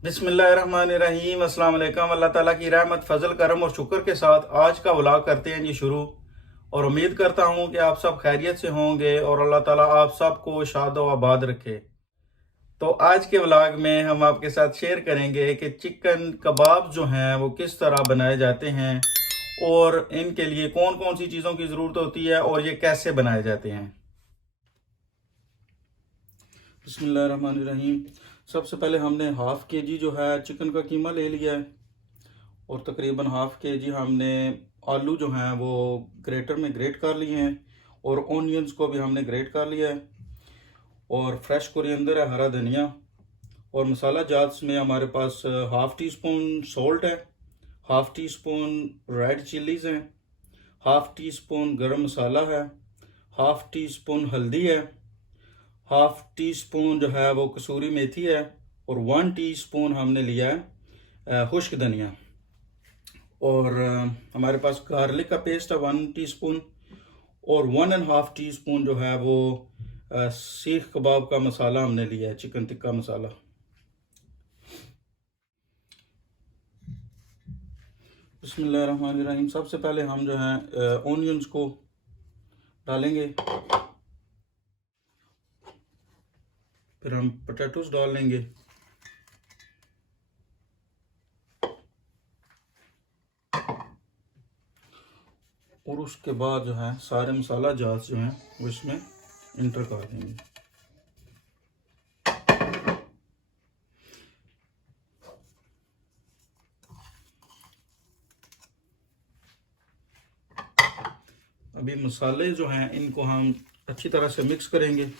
बिस्मिल्लाहिर्रहमानिर्रहीम अस्सलाम वालेकुम। अल्लाह ताला की रहमत फजल करम और शुक्र के साथ आज का व्लॉग करते हैं जी शुरू। और उम्मीद करता हूँ कि आप सब खैरियत से होंगे और अल्लाह ताला आप सबको शाद व आबाद रखे। तो आज के व्लॉग में हम आपके साथ शेयर करेंगे कि चिकन कबाब जो हैं वो किस तरह बनाए जाते हैं और इनके लिए कौन कौन सी चीज़ों की ज़रूरत होती है और ये कैसे बनाए जाते हैं। बिस्मिल्लाहिर्रहमानिर्रहीम। सबसे पहले हमने हाफ़ के जी जो है चिकन का कीमा ले लिया है और तकरीबन हाफ़ के जी हमने आलू जो हैं वो ग्रेटर में ग्रेट कर लिए हैं और ऑनियंस को भी हमने ग्रेट कर लिया है और फ्रेश कोरिएंडर है, हरा धनिया और मसाला जात्स में हमारे पास हाफ़ टी स्पून सॉल्ट है, half tea spoon red chillies हैं, हाफ़ टी स्पून गरम मसाला है, हाफ़ टी स्पून हल्दी है, हाफ़ टी स्पून जो है वो कसूरी मेथी है और 1 टीस्पून हमने लिया है खुश्क धनिया। और हमारे पास गार्लिक का पेस्ट है 1 टीस्पून और 1.5 टीस्पून जो है वो सीख कबाब का मसाला हमने लिया है, चिकन टिक्का मसाला। बिस्मिल्लाहिर्रहमानिर्रहीम। सबसे पहले हम जो है ऑनियंस को डालेंगे, फिर हम पोटैटोस डाल लेंगे और उसके बाद जो है सारे मसाला जात जो हैं वो इसमें इंटर कर देंगे। अभी मसाले जो हैं इनको हम अच्छी तरह से मिक्स करेंगे।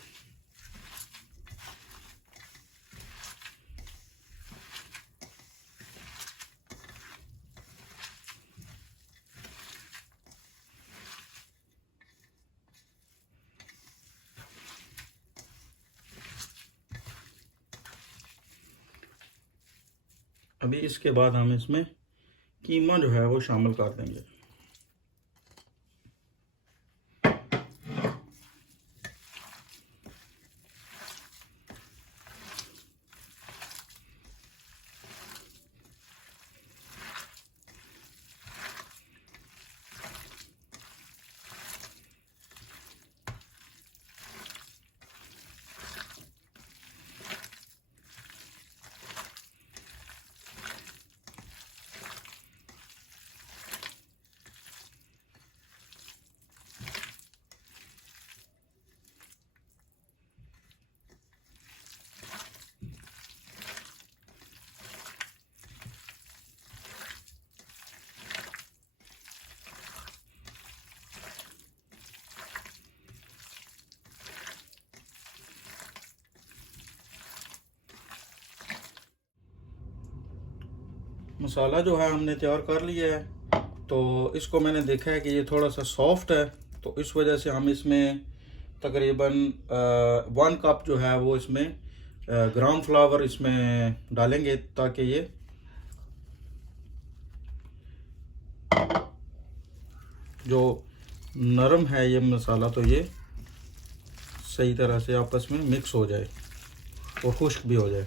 अभी इसके बाद हम इसमें कीमा जो है वो शामिल कर देंगे। मसाला जो है हमने तैयार कर लिया है, तो इसको मैंने देखा है कि ये थोड़ा सा सॉफ्ट है, तो इस वजह से हम इसमें तकरीबन 1 कप जो है वो इसमें ग्राम फ्लावर इसमें डालेंगे ताकि ये जो नरम है ये मसाला तो ये सही तरह से आपस में मिक्स हो जाए और खुश्क भी हो जाए।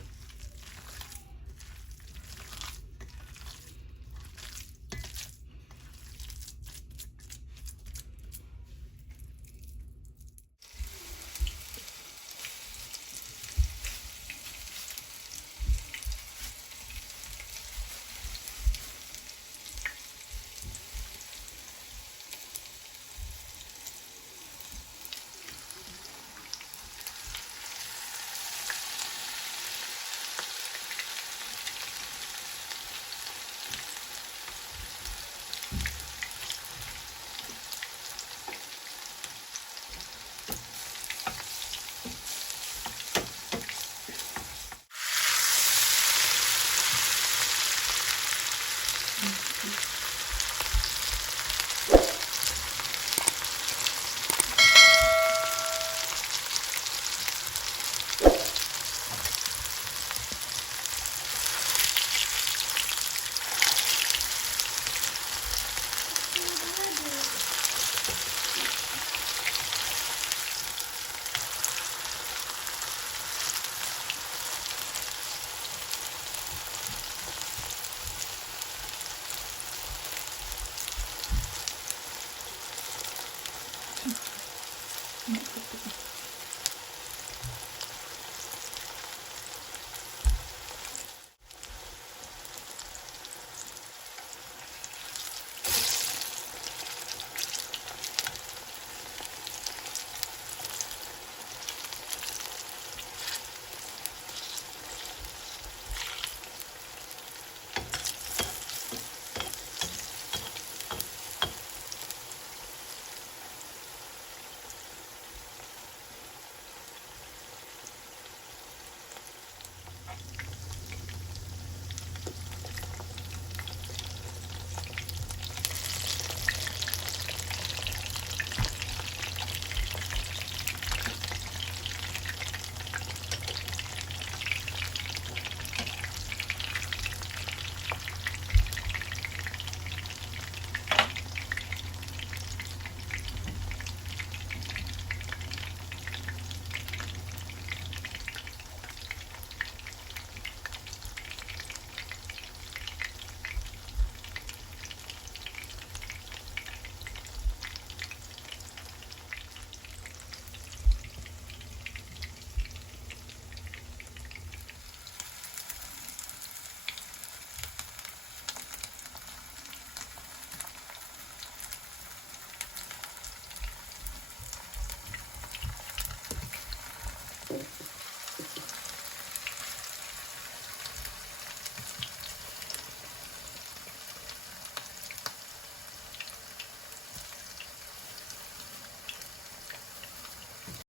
से।